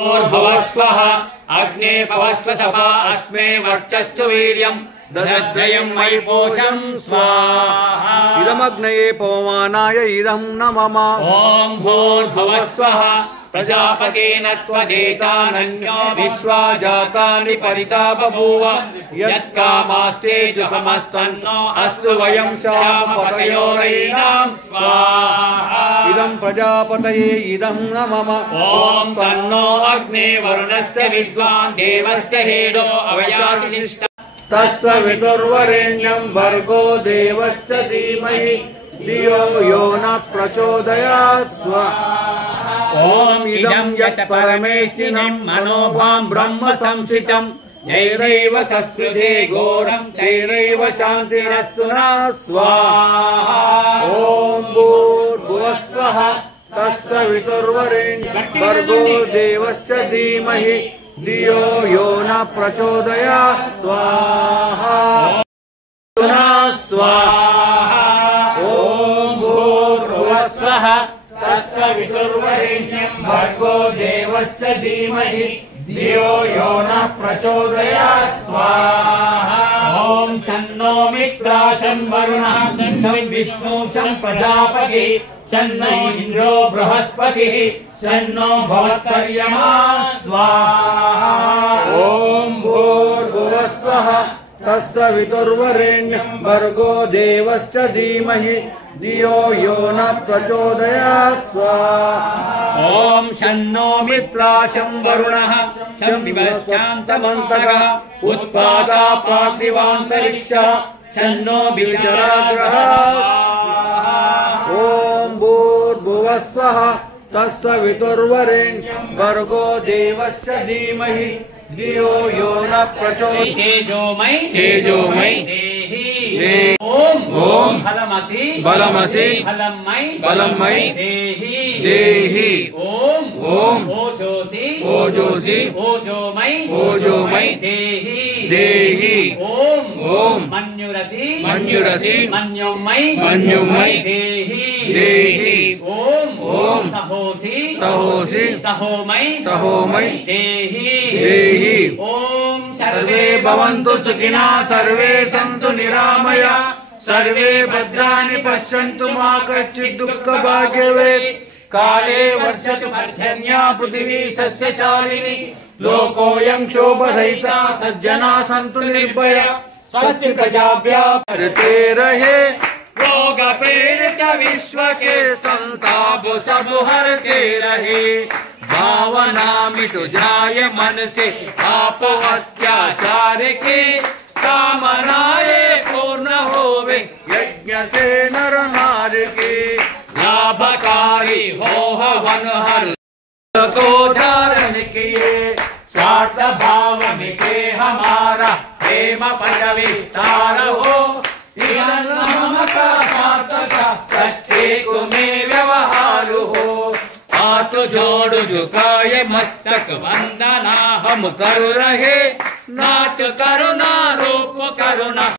भवस्वः अग्ने पवस्व सपा अस्मे वर्चस्व वीर्यं दधद्रयं मयि पोषं स्वाहा इदमग्नये पवमानाय इदं न मम ॐ भूर्भुवस्वः प्रजापतेन त्वदेतानन्यो विश्वा जातानि परिता बभूव यत्कामास्ते जुहमस्तन्नो अस्तु वयं शापपतयोरयिनां स्वाहा इदं प्रजापतये इदं न मम ॐ तन्नो अग्ने वरुणस्य विद्वान् देवस्य हेडो अवयासिनिष्ठ तस्य वितुर्वरेण्यं भर्गो देवस्य धीमहि धियो यो न प्रचोदयात् स्वाहा ॐ इदं यत् परमेष्टिनं मनोभां ब्रह्म संसितं यैरैव सस्वधे घोरं तैरैव शान्तिरस्तु नः स्वाहा ॐ भूर्भुवस्वः तस्य वितुर्वरेण्यं भर्गो देवस्य धीमहि धियो यो न प्रचोदयात् स्वाहा स्वाहा ॐ भूर्भुवस्वः तस्य वितुर्वरेण्यं भर्गो देवस्य धीमहि धियो यो न प्रचोदयात् स्वाहा ॐ शन्नो मित्रा शं वरुणः शं विष्णु शं प्रजापतिः शन्नो इन्द्रो बृहस्पतिः शन्नो भवत्पर्यमा स्वाहा ॐ भूर्भुवस्वः तस्य वितुर्वरेण्यं भर्गो देवस्य धीमहि धियो यो न प्रचोदयात् स्वाहा ॐ शन्नो मित्रा शं वरुणः शं विवश्चान्तमन्तकः उत्पादा पार्थिवान्तरिक्षः शन्नो विचराग्रहः ॐ भूर्भुवस्वः तस्य वितुर्वरेण्यं भर्गो देवस्य धीमहि धियो यो न प्रचोदयात् तेजोमयि देहि ॐ फलमसि बलमयि देहि ॐ ओजोसि ओजोमयि देहि ॐ मन्युरसि मन्योमयि देहि ॐ सहोसि सहोमयि देहि ॐ सर्वे भवन्तु सुखिनः सर्वे सन्तु निरामया सर्वे भद्राणि पश्यन्तु मा कश्चित् दुःखभाग् भवेत् काले वर्षतु पर्जन्या पृथिवी सस्यशालिनी लोकोऽयं शोभरहिता सज्जनाः सन्तु निर्भया स्वस्ति प्रजाभ्यः परिते रहे रोग पीड़ित विश्व के संताप सब हरते रहे भावना मिट जाए मन से पाप अत्याचार के कामनाएं पूर्ण होवे यज्ञ से नर नार के लाभकारी हो हवन हर को धारण किए स्वार्थ भाव मिटे हमारा प्रेम पद विस्तार हो नाम का सार्थक प्रत्येक में व्यवहार हो हाथ जोड़ झुकाए मस्तक वंदना हम कर रहे नाथ करुणा रूप करुणा।